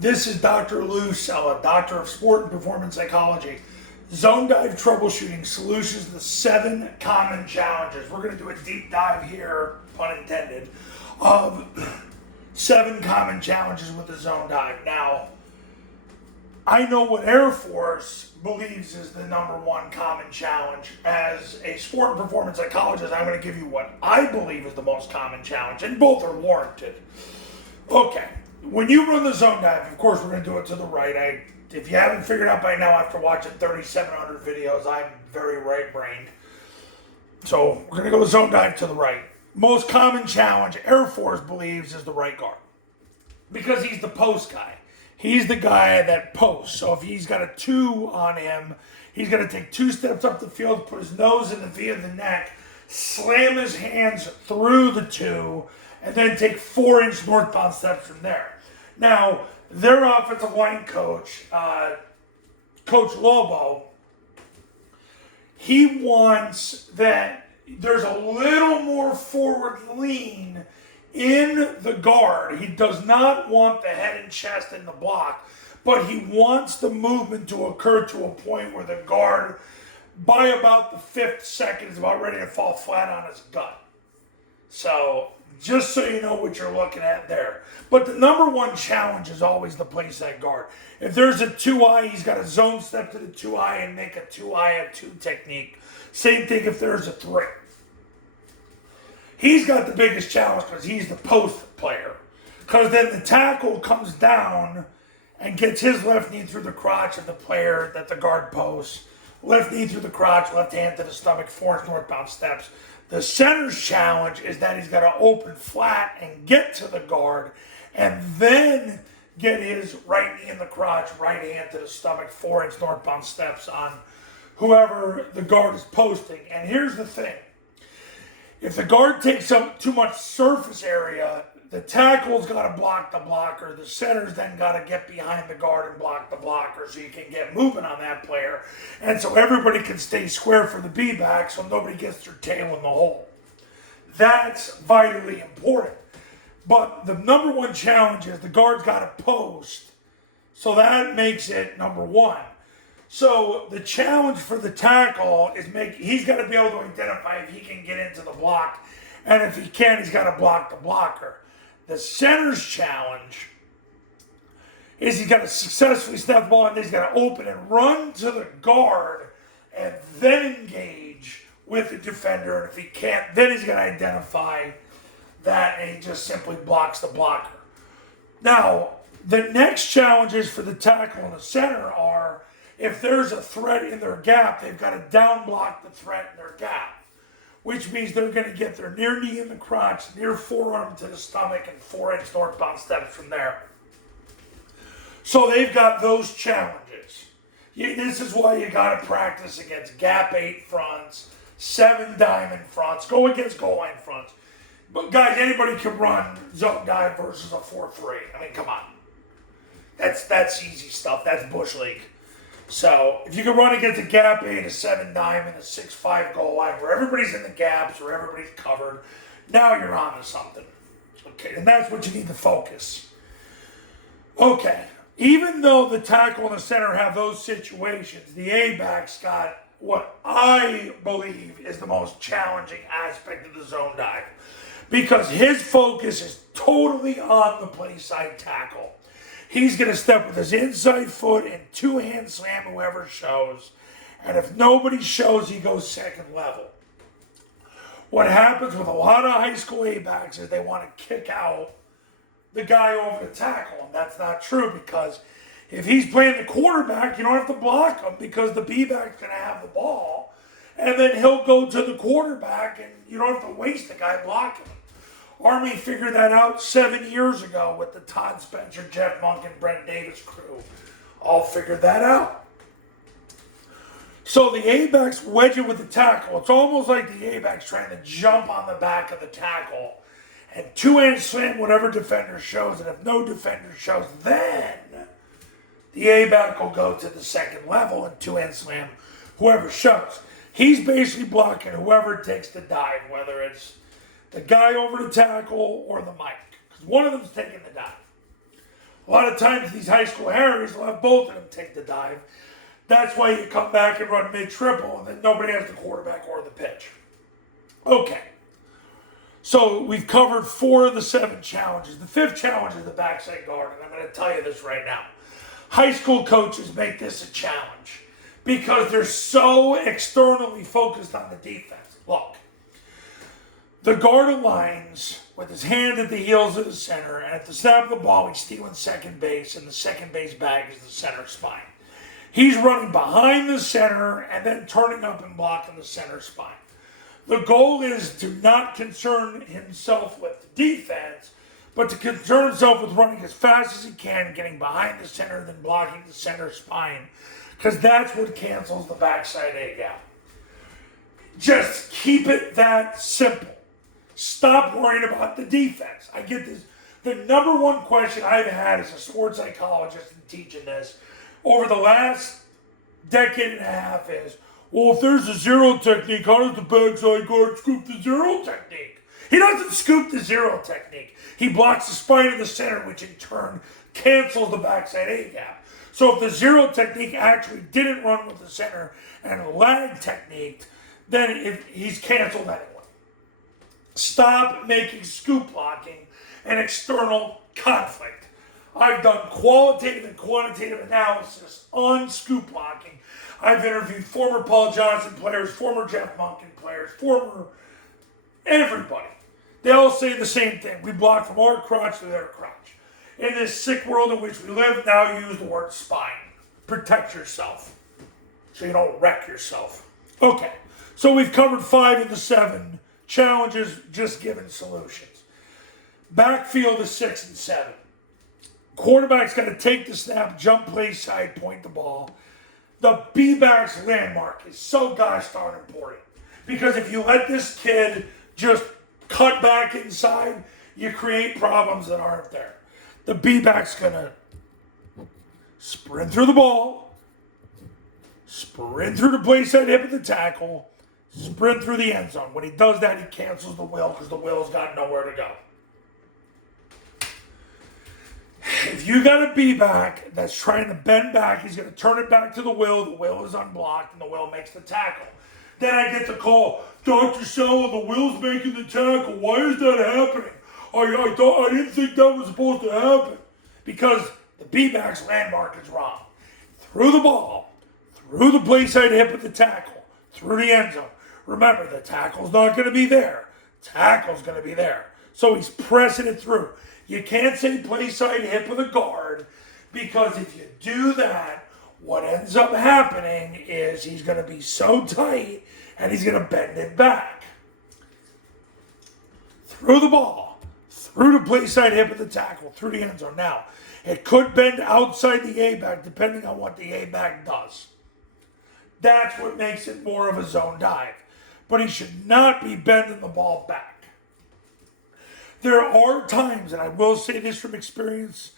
This is Dr. Lou Sella, Doctor of Sport and Performance Psychology. Zone Dive Troubleshooting Solutions to the 7 Common Challenges. We're going to do a deep dive here, pun intended, of 7 common challenges with the zone dive. Now, I know what Air Force believes is the #1 common challenge. As a sport and performance psychologist, I'm going to give you what I believe is the most common challenge, and both are warranted. Okay, when you run the zone dive, of course, we're going to do it to the right. If you haven't figured out by now after watching 3,700 videos, I'm very right-brained. So we're going to go zone dive to the right. Most common challenge Air Force believes is the right guard, because he's the post guy. He's the guy that posts. So if he's got a 2 on him, he's going to take 2 steps up the field, put his nose in the V of the neck, slam his hands through the 2, and then take 4-inch northbound steps from there. Now, their offensive line coach, Coach Lobo, he wants that there's a little more forward lean in the guard. He does not want the head and chest in the block, but he wants the movement to occur to a point where the guard, by about the 5th second, is about ready to fall flat on his gut. So, just so you know what you're looking at there. But the #1 challenge is always the place that guard. If there's a 2-eye, he's got to zone step to the 2-eye and make a 2-eye a 2 technique. Same thing if there's a 3. He's got the biggest challenge because he's the post player. Because then the tackle comes down and gets his left knee through the crotch of the player that the guard posts. Left knee through the crotch, left hand to the stomach, 4-inch northbound steps. The center's challenge is that he's got to open flat and get to the guard and then get his right knee in the crotch, right hand to the stomach, 4-inch northbound steps on whoever the guard is posting. And here's the thing. If the guard takes up too much surface area, the tackle's got to block the blocker. The center's then got to get behind the guard and block the blocker so you can get movement on that player. And so everybody can stay square for the B-back so nobody gets their tail in the hole. That's vitally important. But the #1 challenge is the guard's got to post. So that makes it #1. So the challenge for the tackle is he's got to be able to identify if he can get into the block. And if he can, he's got to block the blocker. The center's challenge is he's got to successfully step the ball and he's got to open and run to the guard and then engage with the defender. And if he can't, then he's got to identify that and he just simply blocks the blocker. Now, the next challenges for the tackle and the center are, if there's a threat in their gap, they've got to down block the threat in their gap, which means they're going to get their near knee in the crotch, near forearm to the stomach, and 4-inch northbound steps from there. So they've got those challenges. This is why you got to practice against gap 8 fronts, 7 diamond fronts, go against goal line fronts. But guys, anybody can run zone dive versus a 4-3. I mean, come on. That's easy stuff. That's Bush League. So, if you can run against a gap 8, a 7 diamond, a 6-5 goal line, where everybody's in the gaps, where everybody's covered, now you're on to something. Okay, and that's what you need to focus. Okay, even though the tackle and the center have those situations, the A-back's got what I believe is the most challenging aspect of the zone dive, because his focus is totally on the play side tackle. He's going to step with his inside foot and 2-hand slam whoever shows. And if nobody shows, he goes second level. What happens with a lot of high school A-backs is they want to kick out the guy over the tackle. And that's not true, because if he's playing the quarterback, you don't have to block him because the B-back's going to have the ball. And then he'll go to the quarterback and you don't have to waste the guy blocking him. Army figured that out 7 years ago with the Todd Spencer, Jeff Monk, and Brent Davis crew. All figured that out. So the A-back's wedging with the tackle. It's almost like the A-back's trying to jump on the back of the tackle and 2-hand slam whatever defender shows. And if no defender shows, then the A-back will go to the second level and 2-hand slam whoever shows. He's basically blocking whoever takes the dive, whether it's the guy over the tackle or the mic, because one of them's taking the dive. A lot of times these high school Harriers will have both of them take the dive. That's why you come back and run mid-triple, and then nobody has the quarterback or the pitch. Okay. So we've covered 4 of the 7 challenges. The 5th challenge is the backside guard, and I'm going to tell you this right now. High school coaches make this a challenge because they're so externally focused on the defense. Look, the guard aligns with his hand at the heels of the center, and at the snap of the ball, he's stealing second base, and the second base bag is the center spine. He's running behind the center and then turning up and blocking the center spine. The goal is to not concern himself with the defense, but to concern himself with running as fast as he can, getting behind the center, then blocking the center spine, because that's what cancels the backside A gap. Just keep it that simple. Stop worrying about the defense. I get this. The number one question I've had as a sports psychologist and teaching this over the last decade and a half is, well, if there's a zero technique, how does the backside guard scoop the zero technique? He doesn't scoop the zero technique. He blocks the spine of the center, which in turn cancels the backside A gap. So if the zero technique actually didn't run with the center and a lag technique, then he's canceled anyway. Stop making scoop blocking an external conflict. I've done qualitative and quantitative analysis on scoop blocking. I've interviewed former Paul Johnson players, former Jeff Monken players, former everybody. They all say the same thing. We block from our crotch to their crotch. In this sick world in which we live, now use the word spine. Protect yourself so you don't wreck yourself. Okay, so we've covered 5 of the 7 challenges, just given solutions. Backfield is 6 and 7. Quarterback's got to take the snap, jump play side, point the ball. The B-back's landmark is so gosh darn important. Because if you let this kid just cut back inside, you create problems that aren't there. The B-back's going to sprint through the ball, sprint through the play side hip of the tackle, sprint through the end zone. When he does that, he cancels the wheel because the wheel's got nowhere to go. If you got a B-back that's trying to bend back, he's going to turn it back to the wheel is unblocked, and the wheel makes the tackle. Then I get the call, Dr. Sella, the wheel's making the tackle. Why is that happening? I didn't think that was supposed to happen. Because the B-back's landmark is wrong. Through the ball, through the play side hip of the tackle, through the end zone. Remember, the tackle's not going to be there. Tackle's going to be there. So he's pressing it through. You can't say play side hip of the guard, because if you do that, what ends up happening is he's going to be so tight and he's going to bend it back. Through the ball, through the play side hip of the tackle, through the end zone. Now, it could bend outside the A-back depending on what the A-back does. That's what makes it more of a zone dive. But he should not be bending the ball back. There are times, and I will say this from experience,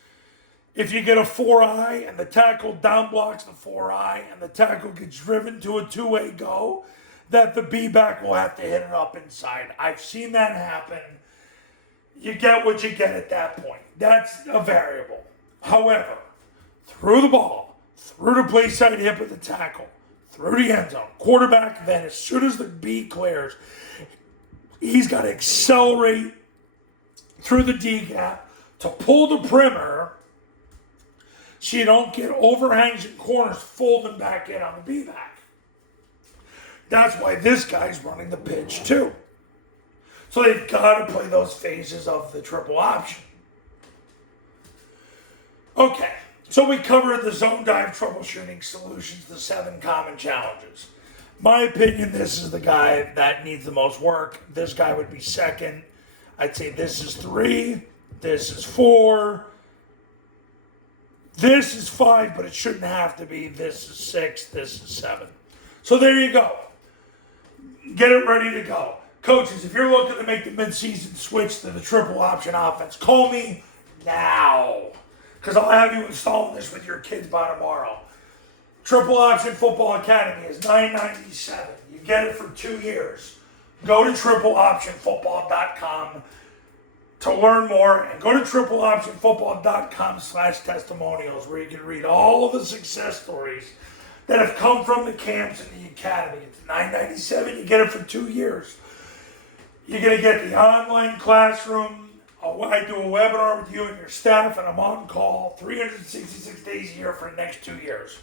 if you get a 4-eye and the tackle down blocks the 4-eye and the tackle gets driven to a two-way go, that the B-back will have to hit it up inside. I've seen that happen. You get what you get at that point. That's a variable. However, through the ball, through the play side hip of the tackle, through the end zone, quarterback, then as soon as the B clears, he's got to accelerate through the D gap to pull the perimeter so you don't get overhangs and corners folding back in on the B back. That's why this guy's running the pitch too. So they've got to play those phases of the triple option. Okay, so we covered the zone dive troubleshooting solutions, the 7 common challenges. My opinion, this is the guy that needs the most work. This guy would be second. I'd say this is 3, this is 4, this is 5, but it shouldn't have to be. This is 6, this is 7. So there you go. Get it ready to go. Coaches, if you're looking to make the midseason switch to the triple option offense, call me now, because I'll have you installing this with your kids by tomorrow. Triple Option Football Academy is $9.97. You get it for 2 years. Go to tripleoptionfootball.com. to learn more, and go to tripleoptionfootball.com/testimonials, where you can read all of the success stories that have come from the camps and the academy. It's $9.97. You get it for 2 years. You're going to get the online classroom. I do a webinar with you and your staff, and I'm on call 366 days a year for the next 2 years.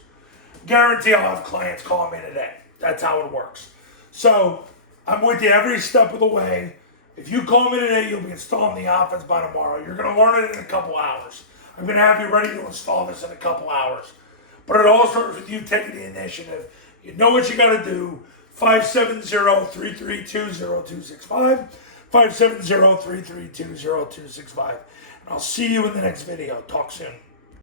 Guarantee I'll have clients call me today. That's how it works. So I'm with you every step of the way. If you call me today, you'll be installing the offense by tomorrow. You're going to learn it in a couple hours. I'm going to have you ready to install this in a couple hours. But it all starts with you taking the initiative. You know what you got to do. 570-332-0265. 570-332-0265. And I'll see you in the next video. Talk soon.